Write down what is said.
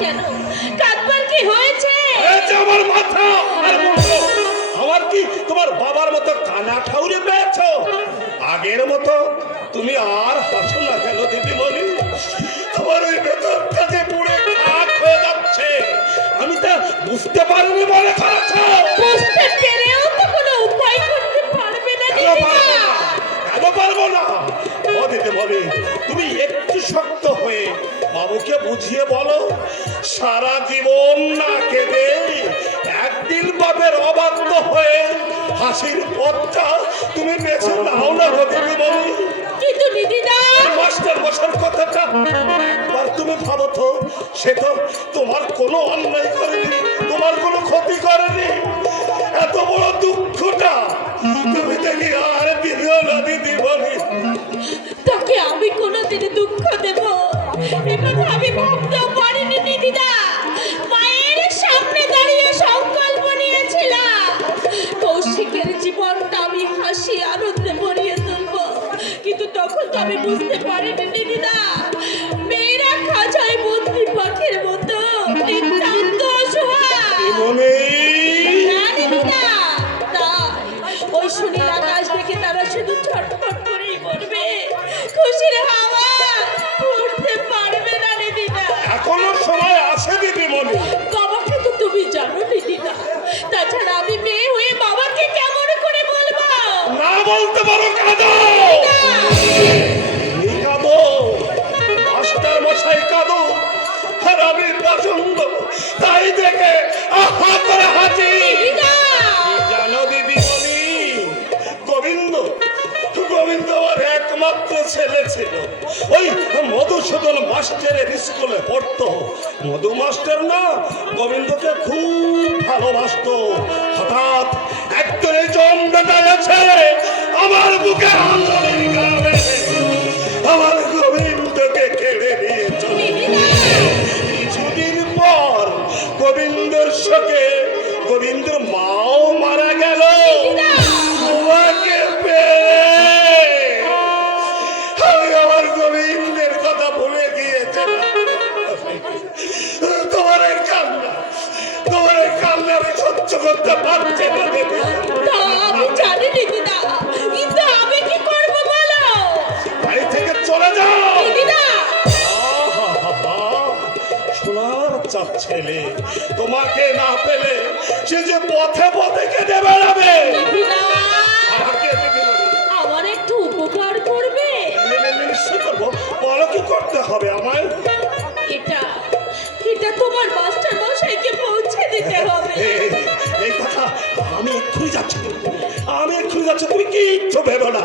কেন? কাঁদবার কি হয়েছে? আমার মাথা আর মুন্ডু। আমার কি তোমার বাবার মতো কানা ঠাউরে পেয়েছো? আগের মতো তুমি আর হাসো না কেন দিদিমণি? তোমার ওই ভেতরটা যে পুড়ে খাক হয়ে যাচ্ছে, আমি তা বুঝতে পারিনি বলে খাচ্ছো। বুঝতে পেরেও তো কোনো উপায় করতে পারবে না কেন দিদিমা। পারবো না? কেন পারবো না? ও দিদিমণি, তুমি একটু শক্ত হয়ে বাবুকে বুঝিয়ে বলো, সারা জীবন না কেঁদে একদিন বাপের অবাধ্য হয়ে হাসির পথটা তুমি বেছে নাও না গো দিদিমণি। কিন্তু দিদিদা, মাস্টার বসার কথাটা একবার তুমি ভাবো তো, সে তো তোমার কোনো অন্যায় করেনি, তোমার কোনো ক্ষতি করেনি। এত বড় দুঃখটা তুমি দেখি আর দিও না দিদিমণি। তাকে আমি কোনোদিন দুঃখ দেব এ কথা আমি ভাবতেও পারিনি দিদিদা। মায়ের সামনে দাঁড়িয়ে সংকল্প নিয়েছিলাম কৌশিকের জীবনটা আমি হাসি আনন্দে ভরিয়ে তুলবো, কিন্তু তখন তো আমি বুঝতে পারিনি দিদিদা, মেয়েরা খাঁচায় বন্দি পাখির মতো নিতান্ত অসহায়। না দিদিদা, না, ওই সুনীল আকাশ দেখে তারা শুধু ছটফট করেই মরবে, খুশির হাওয়া উঠতে পারবে না দিদিদা। এখনো সময় আছে দিদিমণি। বাবাকে তো তুমি জানো দিদিদা, তাছাড়া আমি মেয়ে হয়ে বাবাকে কেমন করে বলবো? না বলতে পারো কাঁদো, কাঁদো, মাস্টার মশাই কাঁদো, আর আমি পছন্দ তাই দেখে আহা করে হাসি। দিদিদা, জানো দিদিমণি, গোবিন্দ গোবিন্দ আমার একমাত্র ছেলে ছিল। ওই মধুসূদন মাস্টারের স্কুলে পড়তো। মধু মাস্টার না গোবিন্দকে খুব ভালোবাসতো। হঠাৎ একদিন জমটা আছে আমার বুকে আঙুলের গালে আমার গোবিন্দকে কেড়ে নিয়ে চলে। কিছুদিন পর গোবিন্দর শোকে গোবিন্দর মাও মারা গেল। আমাকে পেয়ে আমি আমার গোবিন্দের কথা ভুলে গিয়েছিলাম। তোমার এই কান্না আমি সহ্য করতে পারছি না দেবী। তা আমি জানি দিদিদা, কিন্তু আমি কি করবো বলো? বাড়ি থেকে চলে যাও দিদিদা, সোনার চাঁদ ছেলে, তোমাকে না পেলে সে যে পথে পথে কেঁদে বেড়াবে। দিদিদা, আমাকে আমার একটু উপকার করবে? নিশ্চয় করবো, বলো কি করতে হবে আমায়? এটা এটা তোমার মাস্টার মশাইকে পৌঁছে দিতে হবে। এই কথা আমি এক্ষুনি যাচ্ছি, তুমি কিচ্ছু ভেবো না।